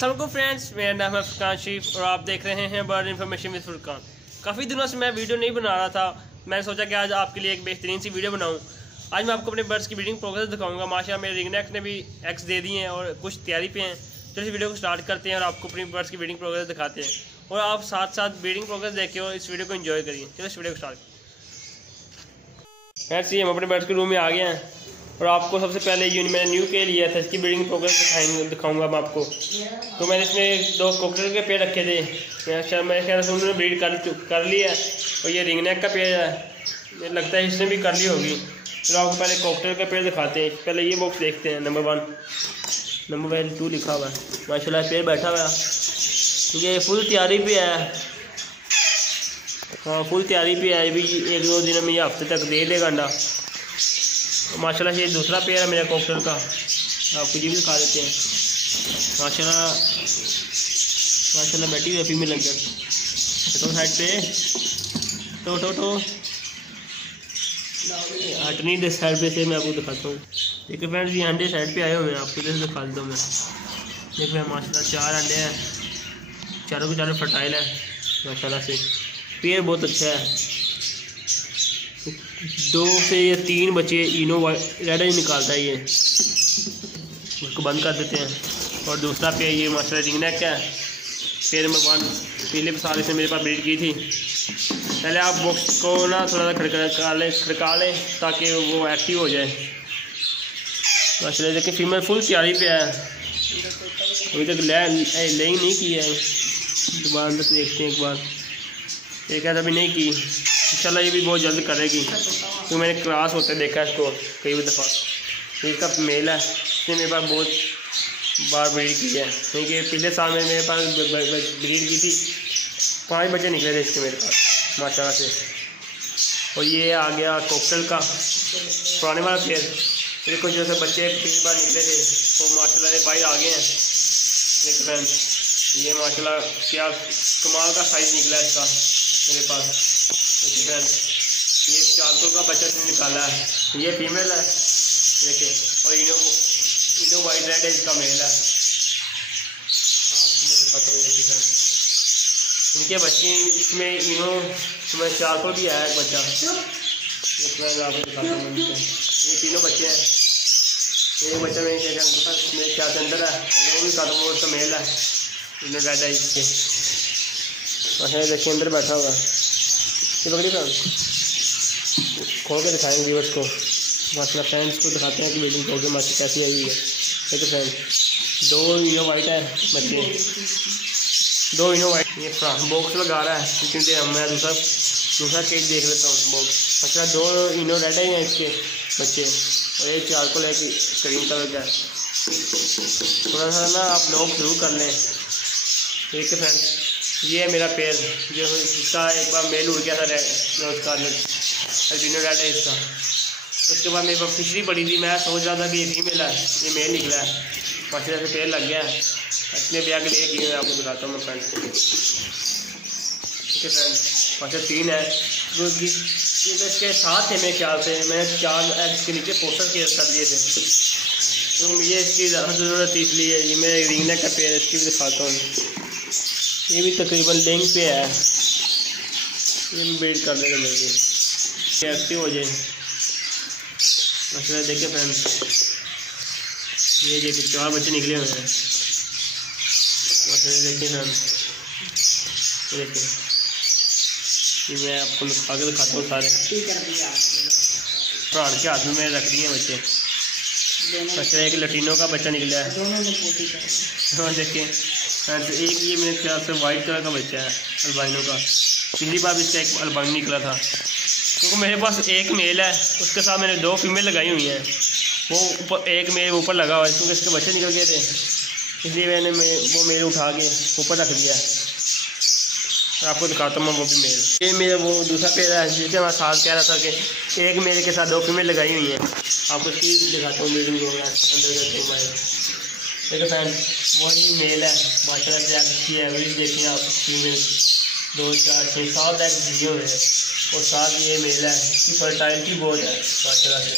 अस्सलाम वालेकुम फ्रेंड्स, मेरा नाम है फुरकान शरीफ और आप देख रहे हैं बर्ड इन्फॉर्मेशन विद फुरकान। काफ़ी दिनों से मैं वीडियो नहीं बना रहा था। मैंने सोचा कि आज आपके लिए एक बेहतरीन सी वीडियो बनाऊं। आज मैं आपको अपने बर्ड्स की ब्रीडिंग प्रोग्रेस दिखाऊंगा। माशाल्लाह मेरे रिंग नेक ने भी एग्स दे दिए हैं और कुछ तैयारी पे हैं। चलो इस वीडियो को स्टार्ट करते हैं और आपको अपनी बर्ड्स की ब्रीडिंग प्रोग्रेस दिखाते हैं और आप साथ साथ ब्रीडिंग प्रोग्रेस देखें और इस वीडियो को एंजॉय करिए। चलो इस वीडियो को स्टार्ट फ्रेंड्स, ये हम अपने बर्ड्स के रूम में आ गए हैं और आपको सबसे पहले मैंने न्यू के लिया था, इसकी ब्रीडिंग प्रोग्रेस दिखाऊंगा मैं आपको। तो मैंने इसमें 2 कॉकटेल के पेड़ रखे थे। मेरे ख्याल से उन्होंने ब्रीड कर लिया और ये रिंग नेक का पेड़ है, मुझे लगता है इसने भी कर ली होगी। तो आपको पहले कॉकटेल का पेड़ दिखाते हैं। पहले ये बॉक्स देखते हैं। नंबर 1 नंबर 2 लिखा हुआ है। माशाल्लाह पेड़ बैठा हुआ है, ये फुल तैयारी पे है। हाँ फुल तैयारी पे है, अभी 1-2 दिन में ये हफ्ते तक दे देगा अंडा। माशाल्लाह ये दूसरा पेड़ है मेरा कॉकटेल का, आपको ये भी दिखा देते हैं। माशाल्लाह बैठी हुई है फीमेल लंगर। तो साइड पे तो हटनी दे साइड पे से मैं आपको दिखाता हूँ। देखिए फ्रेंड्स, ये अंडे साइड पे आए हुए हैं, आपको जैसे दिखा देता हूँ मैं। देखिए माशाल्लाह 4 अंडे हैं, चारों के चारों फर्टाइल है माशाल्लाह से। पेड़ बहुत अच्छा है। 2 से 3 बच्चे इनो रेड ही निकालता है, ये उसको बंद कर देते हैं। और दूसरा पेड़ ये माशाल्लाह रिंग नेक है। पेड़ नंबर 1 पहले साल से मेरे पास ब्रीड की थी। पहले आप बॉक्स को ना थोड़ा सा खड़का लें ताकि वो एक्टिव हो जाए। माशाल्लाह देखिए फीमेल फुल तैयारी पे है, अभी तक लेइंग नहीं की है। दोबारा अंदर से देखते हैं एक बार। एक है अभी नहीं की, इंशाल्लाह ये भी बहुत जल्द करेगी। तो मैंने क्रॉस होते देखा इसको कई दफ़ा। इसका मेल है, इसने मेरे पास बहुत बार ब्रीड की है, क्योंकि पिछले साल में मेरे पास ब्रीड की थी। 5 बच्चे निकले थे इसके मेरे पास माशाल्लाह से। और ये आ गया कॉकटेल का पुराने वाला पेड़। मेरे को जो से बच्चे पिछली बार निकले थे वो माशाल्लाह बाहर आ गए हैं। देखो फ्रेंड्स, ये माशाल्लाह क्या कमाल का साइज़ निकला है इसका मेरे पास। देखिए फ्रेंड्स, ये 400 का बच्चा निकाला है, ये फीमेल है देखिए। और इनो वाइट रेड है, इसका मेल है। आपको मैं दिखाता हूँ। देखिए फ्रेंड्स, इनके बच्चे इसमें इनो इसमें 400 भी आया एक बच्चा। मैं आपको दिखाता हूँ। ये तीनों बच्चे हैं। एक बच्चा मेरे ख्याल से अंदर है, वो भी खत्म, वो उसका मेल है। इनो रेड है इसके। अच्छा देखिए अंदर बैठा हुआ ये बकरी का खोल के दिखाएंगे व्यूअर्स को। माशाल्लाह फ्रेंड्स को दिखाते हैं कि ब्रीडिंग प्रोग्रेस माशाल्लाह कैसी आई है। देखिए फ्रेंड्स, 2 इनो वाइट है बच्चे, 2 इनो वाइट। ये बॉक्स लगा रहा है, क्योंकि मैं दूसरा केज देख लेता हूँ बॉक्स। अच्छा 2 इनो रेड है इसके बच्चे और एक 4 को लेके क्रीम कलर का। थोड़ा सा ना आप लोग शुरू कर लें। ठीक है फ्रेंड्स, ये है मेरा पेड़ जो इसका एक बार मेल उड़ गया था उसका अल्बिनो रेड है इसका। उसके बाद मेरे पास फिशरी पड़ी थी, मैं सोच रहा था कि ये फीमेल है, ये मेल निकला है। माशाल्लाह से पेड़ लग गया है, इसलिए ब्याह के लिए किए मैं आपको दिखाता हूँ मैं फ्रेंड्स को। ठीक है फ्रेंड्स, माशाल्लाह 3 है जो इसके साथ थे। मेरे ख्याल से मैंने 4 एग्स के नीचे पोस्टर कर दिए थे, तो मुझे इसकी ज़्यादा ज़रूरत थी, इसलिए ये मेरे रिंग नेक का पेड़ इसकी भी दिखाता हूँ। ये भी तकरीबन लेंग पे है, ये भी ब्रीड कर देगा जल्दी एक्टिव हो जाए। अच्छा देखिए फ्रेंड्स, ये देखिए 4 बच्चे निकले हुए हैं। अच्छा देखिए फ्रेंड्स, देखिए ये मैं आपको आगे दिखाता हूँ। सारे प्राण के हाथ में रख दिए बच्चे। अच्छा एक लटीनो का बच्चा निकला है। हाँ देखिए एक ये मेरे ख्याल से वाइट कलर का बच्चा है अल्बाइनो का। पिछली बार भी इसका एक अल्बाइनो निकला था, क्योंकि मेरे पास एक मेल है, उसके साथ मैंने 2 फीमेल लगाई हुई हैं। वो ऊपर एक मेल ऊपर लगा हुआ है, क्योंकि इसके बच्चे निकल गए थे, इसलिए मैंने वो मेल उठा के ऊपर रख दिया। आपको दिखाता हूँ मैं वो भी मेल। ये मेरा वो दूसरा पेड़ है जिसके मैं साथ कह रहा था कि एक मेल के साथ 2 फीमेल लगाई हुई हैं। आपको इसकी दिखाता हूँ ब्रीडिंग प्रोग्रेस अंदर करते हुए। देखिए फ्रेंड, वही मेल है माशाल्लाह से। आपकी एवरेज देखिए आप, फीमेल 2 4 6 7 एग्स दिए हुए हैं और साथ ये मेल है। इसकी फर्टाइलिटी बहुत है माशाल्लाह से।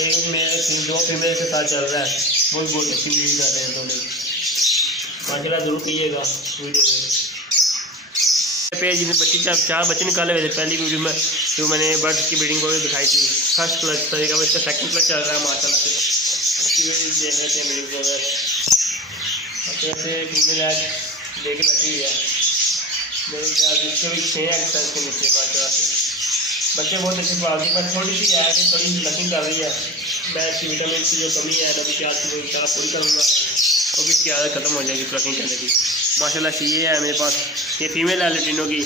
एक मेल 2 फीमेल के साथ चल रहा है, वो भी बहुत अच्छी ब्रीड कर रहे हैं दोनों। माशाल्लाह ज़रूर कीजिएगा वीडियो पे। जिसमें बच्चे 4 बच्चे निकाले हुए थे पहली वीडियो में जो मैंने बर्ड्स की ब्रीडिंग को दिखाई थी। फर्स्ट क्लच तरीका इसका सेकंड क्लच चल रहा है माशाल्लाह से। देख रहे थे ब्रीडिंग को ऐसे फीमेल एग देख लगी हुई है मेरे ख्याल इसके भी 6 एग के नीचे माशाल्लाह से। बच्चे बहुत अच्छी क्वालिटी पर थोड़ी सी है कि थोड़ी लकिंग कर रही है। मैं इसकी विटामिन की जो कमी है नबी प्याज की वो इंशाल्लाह पूरी करूँगा और भी इसकी आदत खत्म हो जाएगी ट्रकिंग करने की माशाल्लाह से। ये है मेरे पास ये फीमेल है लैटिनो की।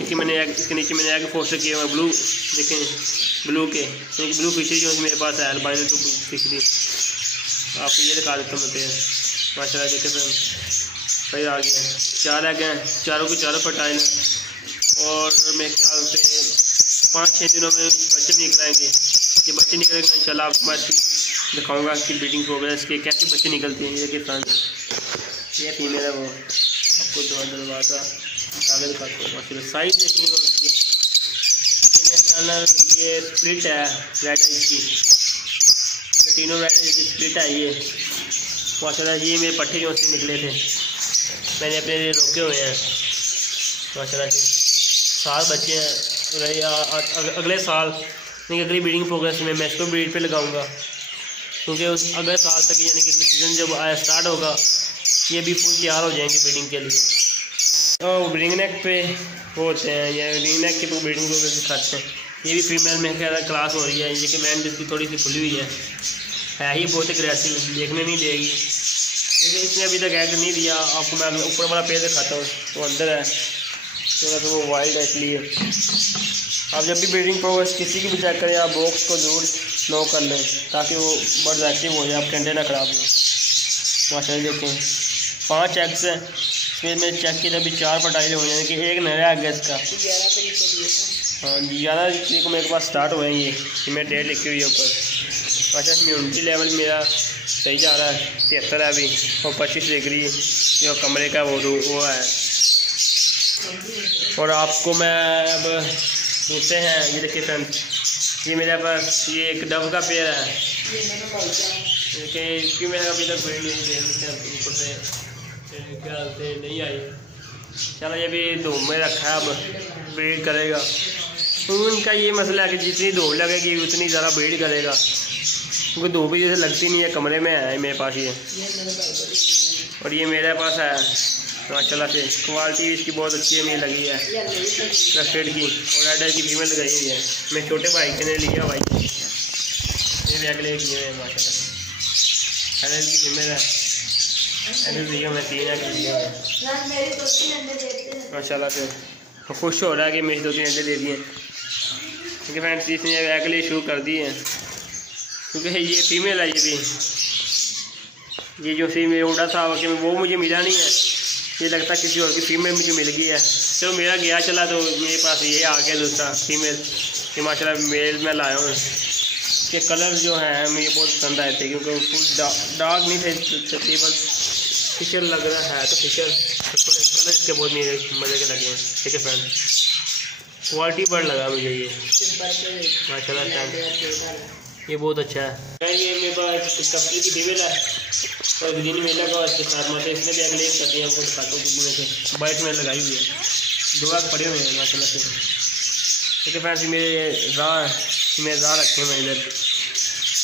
इसकी मैंने इसके नीचे मैंने एग फोस्टर किया हुआ ब्लू देखें ब्लू के ब्लू फिशरी जो मेरे पास है अल्बाइनो टू फिशरी आपको ये दिखा देता हूँ हैं माशाल्लाह। देखे सही आ गया 4 एग हैं चारों के चारों फर्टाइल हैं और मेरे ख्याल से 5-6 दिनों में बच्चे निकलाएंगे। ये बच्चे निकलेंगे इंशाल्लाह आपको मैं दिखाऊंगा इसकी ब्रीडिंग प्रोग्रेस के कैसे बच्चे निकलते हैं। ये के फ्रेंड्स ये फीमेल है वो आपको दरवाज़ा आगे दिखाते हैं माशाल्लाह। साइज देखिए उसकी ये स्प्लिट है रेड आइज की तीनों रेड आइज की स्प्लिट है ये माशाल्लाह। ये मेरे पट्टे जो से निकले थे मैंने अपने लिए रोके हुए हैं माशाल्लाह से। 7 बच्चे हैं अगले साल अगली ब्रीडिंग प्रोग्रेस में मैं इसको ब्रीड पे लगाऊंगा क्योंकि उस अगले साल तक यानी कि सीज़न जब आया स्टार्ट होगा ये भी फुल तैयार हो जाएंगे ब्रीडिंग के लिए। और ब्रीडिंग नेक पे वो होते हैं या ब्रीडिंग नेक के ब्रीडिंग को दिखाते हैं। ये भी फीमेल में ख्याल क्लास हो रही है। ये कि वैन जिसकी थोड़ी सी खुली हुई है ही बहुत अग्रेसिव देखने नहीं देगी क्योंकि इसने अभी तक एग नहीं दिया। आपको मैं ऊपर वाला पेज दिखाता हूँ वो अंदर है थोड़ा सा वो वाइल्ड है इसलिए। आप जब भी ब्रीडिंग प्रोग्रेस किसी की भी चेक करें आप बॉक्स को ज़रूर लो कर लें ताकि वो बर्ड एक्टिव हो जाए आपके अंडे ना ख़राब हो माशाल्लाह। देखें 5 एग्स हैं इसमें मैंने चेक किया अभी 4 फर्टाइल हो यानी कि एक नया एग है इसका। हाँ 11 तरीक को मेरे पास स्टार्ट हुए हैं ये मैं डेट लिखी हुई है ऊपर। अच्छा इम्यूनिटी लेवल मेरा सही जा रहा है 73 है अभी और 25 डिग्री जो कमरे का वो है। और आपको मैं अब दूसरे हैं ये देखिए फ्रेंड्स ये मेरे पास ये एक डव का पेड़ है इसकी मैंने अभी तक ब्रीड नहीं दे ऊपर से ख्याल से नहीं आई। चलो ये भी धूप में रखा है अब ब्रीड करेगा। उनका ये मसला है कि जितनी धूप लगेगी उतनी ज़्यादा ब्रीड करेगा क्योंकि धूप भी जैसे लगती नहीं है कमरे में है मेरे पास ये। और ये मेरे पास है माशाल्लाह से क्वालिटी इसकी बहुत अच्छी है मुझे लगी है क्रस्टेड की और रेड की फीमेल लगाई हुई है। मैं छोटे भाई के ने लिया भाई ये भी अगले किए हैं माशाल्लाह। रेड की फीमेल है ऐसे दिया मैं 3 एग लिए माशाल्लाह से खुश हो रहा है कि मेरे 2-3 अंडे दे दिए क्योंकि फ्रेंड्स इसने एग लिए शुरू कर दिए हैं क्योंकि ये फीमेल है। ये भी ये जो फीमेल उड़ा था कि वो मुझे मिला नहीं है ये लगता किसी और की फीमेल मुझे मिल गई है। चलो मेरा गया चला तो मेरे पास ये आ गया दूसरा फीमेल ये माशाल्लाह मेल में लाया हूँ। इसके कलर जो हैं मुझे बहुत पसंद आए थे क्योंकि फुल डार्क नहीं थे तकरीबन फिशर लग रहा है तो फिशर कलर इसके बहुत मेरे मज़े के लगे हैं। ठीक है फ्रेंड क्वालिटी बर्ड लगा मुझे ये माशाल्लाह ये बहुत अच्छा है। ये मेरे पास कपड़े की फीमेल है और ग्रीन में लगा और इसके साथ मतलब इसने भी अगले करती है आपको दिखाता हूँ में से वाइट में लगाई हुई है 2 आग पड़े हुए हैं माशाल्लाह से। ठीक है फ्रेंड्स मेरे राह रखे हैं इधर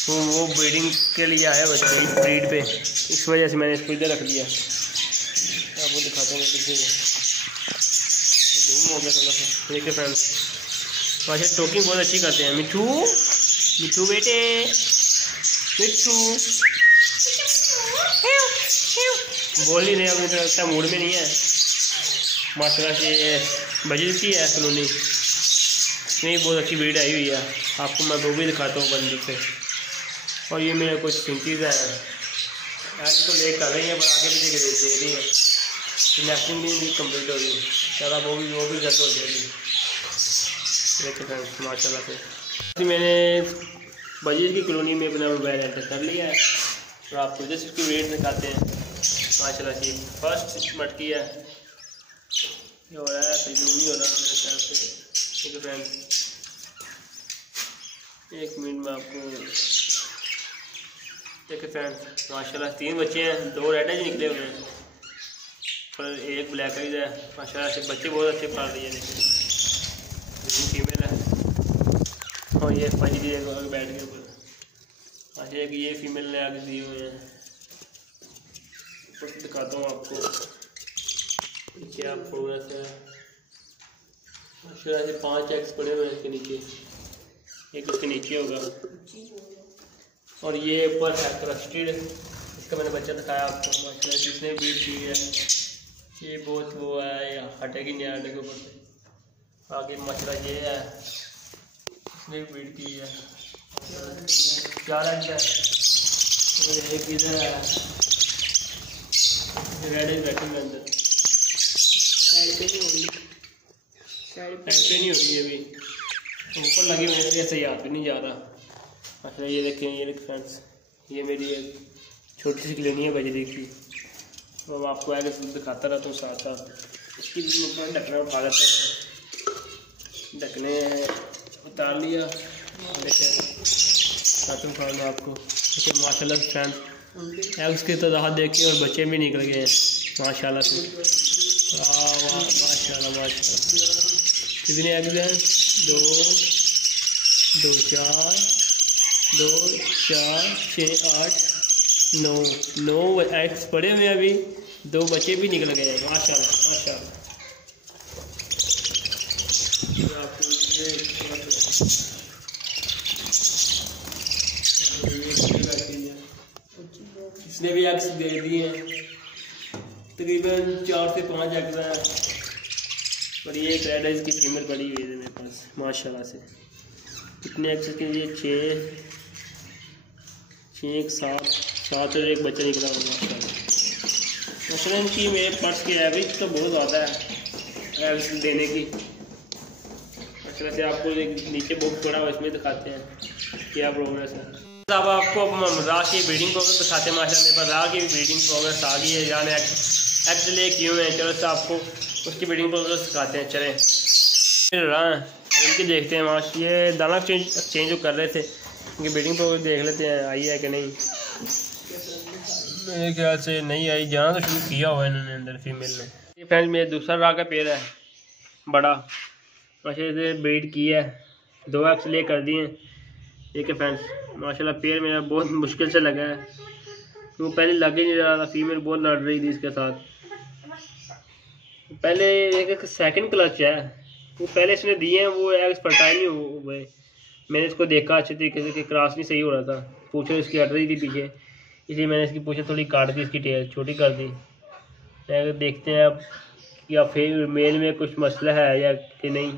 तो वो ब्रीडिंग के लिए आया बच्चे ब्रीड पे इस वजह से मैंने इसको इधर रख दिया। आपको दिखाता हूँ धूम हो गया थोड़ा सा। ठीक है फ्रेंड्स वैसे टोकिंग बहुत अच्छी करते हैं। मिठू मिठू बेटे मिठू बोल ही रहे मुझे लगता मूड में नहीं है माशाल्लाह से। बजिल की है कॉलोनी नहीं बहुत अच्छी ब्रीड आई हुई है आपको मैं वो भी दिखाता हूँ बंदे से। और ये मेरे कुछ सिंचीज़ हैं ऐसे तो लेट कर रही हैं पर आगे भी दे रही है नेस्टिंग भी कम्प्लीट हो रही है ज़्यादा वो भी जल्द हो जाएगी। देखिए माशाल्लाह से मैंने बजीर की कॉलोनी में अपना मोबाइल एंटर कर लिया है और आपको जैसे इसकी रेट दिखाते हैं माशाल्लाह से। फर्स्ट मटकी है ये हो रहा है सही नहीं हो रहा मेरे ख्याल से। ठीक है फ्रेंड 1 मिनट में आपको देखिए फ्रेंड माशाल्लाह 3 बच्चे हैं 2 रेड निकले हुए हैं पर एक ब्लैक आइज है माशाल्लाह से। बच्चे बहुत अच्छे पाल रही है, देखिए फीमेल है। और ये फाइनली आगे बैठ गए ऊपर। अच्छा एक ये फीमेल ने आगे दिए हुए हैं, कुछ दिखाता हूँ आपको क्या प्रोग्रेस है। माशाल्लाह से 5 एग्स पड़े हुए हैं इसके नीचे, एक उसके नीचे होगा। और ये ऊपर है क्रस्टेड, इसका मैंने बच्चा दिखाया आपको। माशाल्लाह से इसने ब्रीड की है, ये बहुत वो है, ये हटेगी नहीं अंडे के ऊपर से। आगे माशाल्लाह ये है, इसने ब्रीड की है। 4 एग्स है, एक इधर है रेड एज बैठे में अंदर, साइड पे नहीं हो रही, साइड पे नहीं हो रही है अभी, ऊपर लगे हुए हैं, ऐसे याद भी नहीं जा रहा। अच्छा ये देखें, ये देखें फ्रेंड्स, ये मेरी एक छोटी सी कॉलोनी है बजरी की। तो अब आपको आगे दिखाता रहता हूँ साथ साथ। इसकी ढकना उठा लेते हैं, ढकने उतार लिया, देखें साथ में उठा लो आपको। देखिए माशाल्लाह से फ्रेंड्स उसकी तादाद देखिए, और बच्चे भी निकल गए हैं माशाल्लाह से। माशाल्लाह माशाल्लाह कितने एग्स हैं? 2 4 6 8 9 एग्स पड़े हुए अभी, 2 बच्चे भी निकल गए हैं माशाल्लाह माशाल्लाह। इसने भी एग्स दे दिए हैं, तकरीबन 4 से 5 एग्स हैं। और ये एक रेड एज की फीमेल पड़ी हुई है मेरे पास माशाल्लाह से। कितने एग्स के लिए? 6 7 और एक बच्चा निकला हुआ माशाल्लाह। मसलन इनकी मेरे पास की एवरेज तो बहुत ज़्यादा है एग्स देने की। माशाल्लाह से आपको नीचे बुक पड़ा हुआ, इसमें दिखाते हैं क्या प्रोग्रेस है। अब आपको मज़ाक की ब्रीडिंग प्रोग्रेस दिखाते हैं। माशाल्लाह मेरे मज़ाक की ब्रीडिंग प्रोग्रेस आ गई है, जाने एग्स ले किए हुए हैं। चलो से आपको उसकी ब्रीडिंग प्रोग्रेस दिखाते हैं। चलें इनकी देखते हैं। माशा ये दाना चेंज जो कर रहे थे, इनकी ब्रीडिंग प्रोग्रेस देख लेते हैं आई है कि नहीं। मेरे ख्याल से नहीं आई, जाना तो शुरू किया हुआ है इन्होंने अंदर फीमेल ने। ये फ्रेंड मेरा दूसरा राह का पेड़ है बड़ा, माशा इसे ब्रीड की है, 2 एग्स ले कर दिए। ठीक है फ्रेंड्स, माशाल्लाह पेड़ मेरा बहुत मुश्किल से लगा है, वो पहले लग ही नहीं रहा था। फीमेल बहुत लड़ रही थी इसके साथ। पहले एक सेकंड क्लच है, वो पहले इसने दिए हैं, वो एग्स फर्टाइल नहीं हुए। मैंने इसको देखा अच्छे तरीके से कि क्रॉस नहीं सही हो रहा था, पूछे इसकी हट रही थी पीछे, इसलिए मैंने इसकी पूछे थोड़ी काट दी, इसकी टेल छोटी कर दी। देखते हैं अब या फिर मेल में कुछ मसला है या कि नहीं,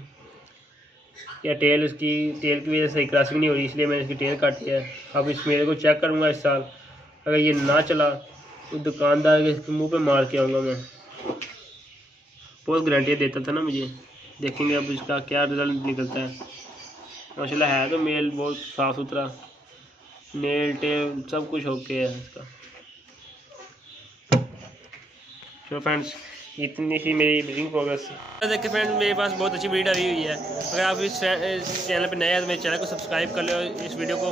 या टेल की वजह से सही क्रॉसिंग नहीं हो रही, इसलिए मैंने इसकी टेल काटी है। अब इस मेल को चेक करूँगा इस साल, अगर ये ना चला तो दुकानदार के इसके मुँह पे मार के आऊँगा मैं। बहुत गारंटी देता था ना मुझे, देखेंगे अब इसका क्या रिजल्ट निकलता है। माशाल्लाह है तो मेल बहुत साफ़ सुथरा, नेल टेल सब कुछ ओके है इसका। तो फ्रेंड्स इतनी सी मेरी ब्रीडिंग प्रोग्रेस है। देखिए फ्रेंड्स मेरे पास बहुत अच्छी ब्रीड आई हुई है। अगर आप इस चैनल पर नए हैं तो मेरे चैनल को सब्सक्राइब कर लो, इस वीडियो को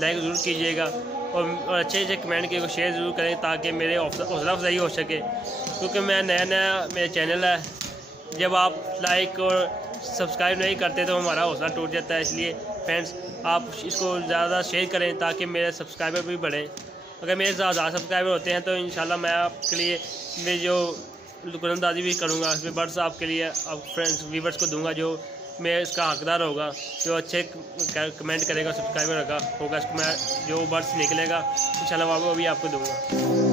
लाइक ज़रूर कीजिएगा और अच्छे अच्छे कमेंट के शेयर ज़रूर करें ताकि मेरे हौसला अफजाई हो सके, क्योंकि मैं नया मेरा चैनल है। जब आप लाइक और सब्सक्राइब नहीं करते तो हमारा हौसला टूट जाता है। इसलिए फ्रेंड्स आप इसको ज़्यादा शेयर करें ताकि मेरे सब्सक्राइबर भी बढ़ें। अगर मेरे ज़्यादा सब्सक्राइबर होते हैं तो इंशाल्लाह मैं आपके लिए मेरी जो दुकानदारी भी करूँगा, इसमें बर्ड्स आपके लिए आप फ्रेंड्स व्यूवर्स को दूंगा जो मैं इसका हकदार होगा, जो अच्छे कमेंट करेगा, सब्सक्राइबर होगा उसको मैं जो बर्ड्स निकलेगा इंशाल्लाह वो भी आपको दूंगा।